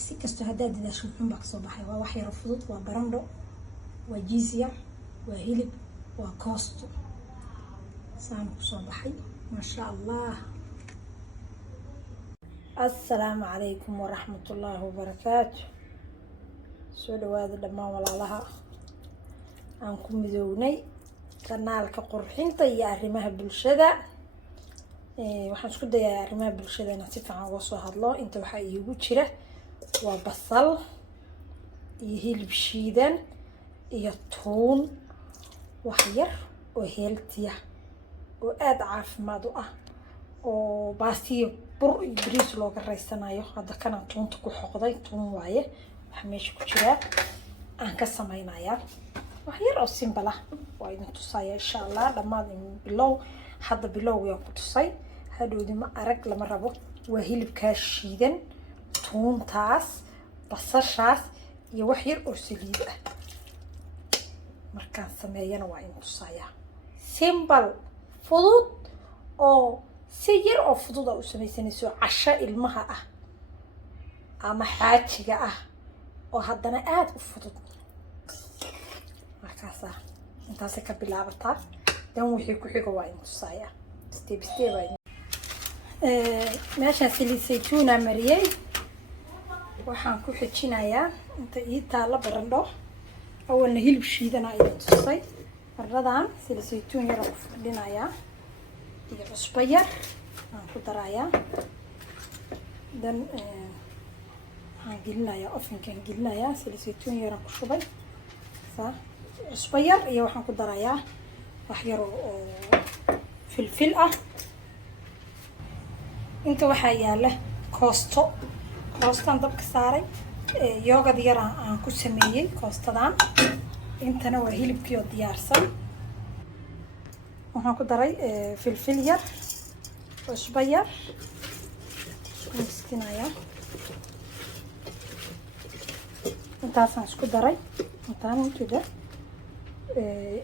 si kasto haddaad dadaasho wuxuun baa kasoo baxay. Waa wax yaro fudud, waa barandho, waa jiis yar, waa hilib, waa koosto. Saan kusoo baxay maasha allah. Assalaamu calaykum waraxmatullaahi wabarakaatu. soo dhawaada dhammaan walaalaha aan ku midownay kanaalka qurxinta iyo arrimaha bulshada. waxaan isku dayaa arrimaha bulshada inaan si fiican uga soo hadlo. inta waxaa iigu jira waa basal iyo hilib shiidan iyo tuun, wax yar oo healthy ah oo aad caafimaad u ah, oo baastiyo bur iyo bariis looga raysanayo. hadda kana tuunta ku xoqday, tuun waaye waxa meesha ku jira aan ka samaynayaa wax yar oo simple ah. waa idin tusaya insha allah dhammaan bilow. hadda bilowgaan ku tusay, hadhowdi ma arag lama rabo. waa hilibkaas shiidan, tuuntaas, basashaas iyo wax yar oo saliid ah. markaan sameeyana waa idin tusaya simple fudud, oo si yar oo fudud ah u samaysanayso casho ilmaha ah ama xaajiga ah, oo haddana aad u fudud. markaasa intaasay ka bilaabataa. dan wixii ku xiga waa idin tusaya step step ah. meeshaan saliid saytuuna mariyay. waxaan ku xijinayaa inta ii taala barandho. awalna hilib shiidana idin tusay. baradhadan saliid saytuun yar ku fadhinayaa iyo cusbo yar aan ku darayaa. dan waxaan gelinayaa ovenkaan gelinayaa. saliid saytuun yar ku shubay cusbo yar iyo waxaan ku darayaa wax yar oo filfil ah. inta waxaa yaala koosto. koostaan dabka saaray. yoogad yar aan ku sameeyey koostadan. intana waa hilibkii oo diyaarsan. waxaan ku daray filfil yar, cusbo yar, isku miskinayaa. intaasaan isku daray. intaan jida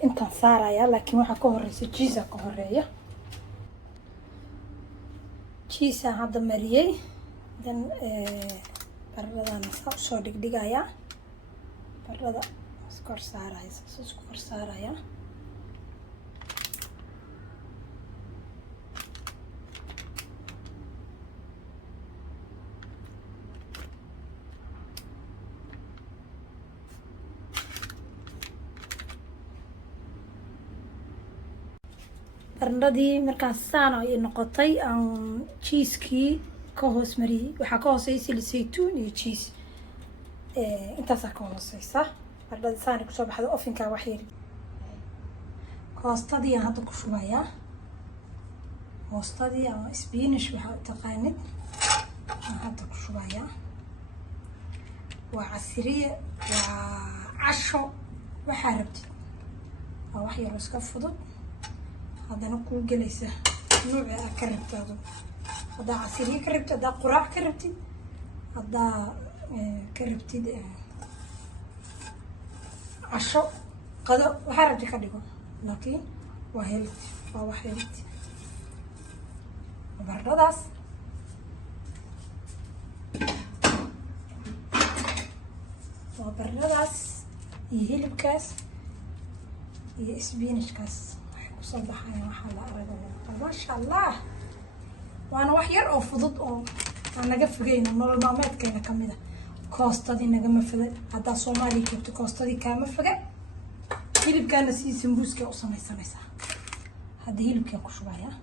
intaan saarayaa, laakiin waxaa ka horeysa jiisa ka horeeya. jiisaan hadda mariyey. dan baradhadaan saa usoo dhigdhigayaa. baradhada iskor saaraya, saas isku kor saaraya. barandhadii markaan saan ay noqotay, aan jiiskii ka hoos mariyey. waxaa ka hooseeya saliid saytuun iyo jiis. intaasaa ka hooseysa. baradhadii saani kusoo baxda ovenkaa wax yar. koostadii aan hadda ku shubayaa. koostadii ama spinach waxaa u taqaanid aan hadda ku shubayaa. waa casiriye, waa casho, waxaa rabtid. waa wax yar oo iska fudud, haddana kuu gelaysa nuuci aa ka rabtaado. haddaa casiriye ka rabtid, haddaa quraac ka rabtid, haddaa ka rabtid casho, qado, waxaa rabti ka dhigo. laakiin waa healthy, waa wax healthy. baradhadaas waa baradhadaas iyo hilibkaas iyo spinachkaas waxay kusoo baxayaan. waxaa la aragaya maasha allah. waana wax yar oo fudud oo aan naga fogeyno nolol maalmeedkeena kamid a. koostadii nagama foga. haddaa soomaaliya joogto koostadii kaama foga. hilibkaana sidii sambuuska u samaysanaysaa. hadda hilibkaan ku shubayaa.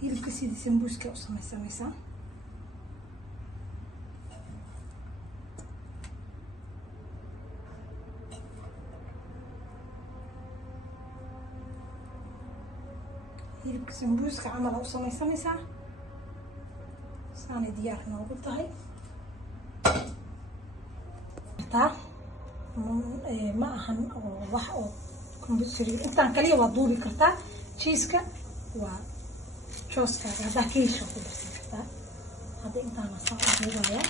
hilibka sidii sambuuska u samaysanaysaa. hilibka sambuuska camal aa u samaysanaysaa. saanay diyaar noogu tahay. ma ahan oo wax oo compulsory. intaan kaliya waa duubi kartaa. jiiska waa jooskaaga, haddaa ka hesho ku darsan kartaa. hadda intaana saa u duubayaa.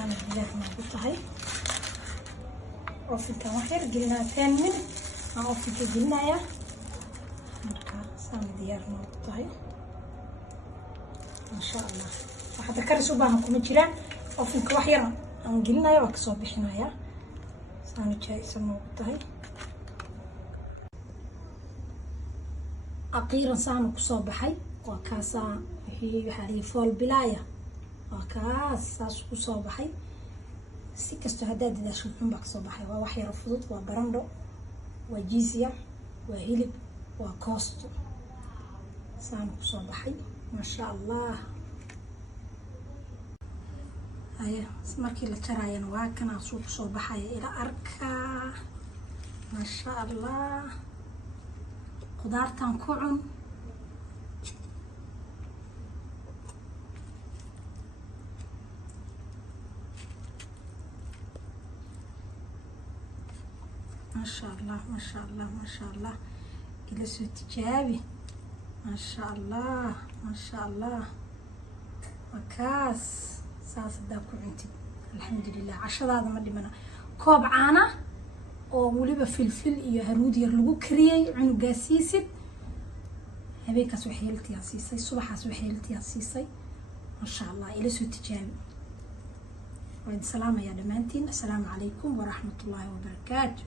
سامي ديار ما قلتهاي أوفيك وحير قلنا 10 minutes أوفيك قلنا يا مركا سامي ديار ما قلتهاي إن شاء الله وحتى كرسوا بانكم جيران أوفيك وحير أن قلنا يا وكسو بحنا يا سامي جاي سمو قلتهاي أخيرا سامي كسو بحي وكاسا هي حري فول بلايا وكاس ساس كسو بحي si kasto haddaad dadaasho muxuun baa kasoo baxay waa wax yaro fudud waa barandho waa jiisiya waa hilib waa koosto saan kusoo baxay maasha allah haya markii la jarayana waa kana suu kusoo baxaya ila arkaa maasha allah qudaartan ku cun ما شاء الله ما شاء الله ما شاء الله إلى سو تجابي ما شاء الله ما شاء الله وكاس ساس دابكو عندي الحمد لله 10 هذا ما دمنا كوب عانا oo waliba filfil iyo haruud yar lagu kariyay cunugaasiisid habeenkaas wax yeeltiyaa siisay subaxaas wax yeeltiyaa siisay ma sha Allah ila soo tijaabi wa salaam ya dhamaantiin assalaamu calaykum wa rahmatullaahi wa barakaatuh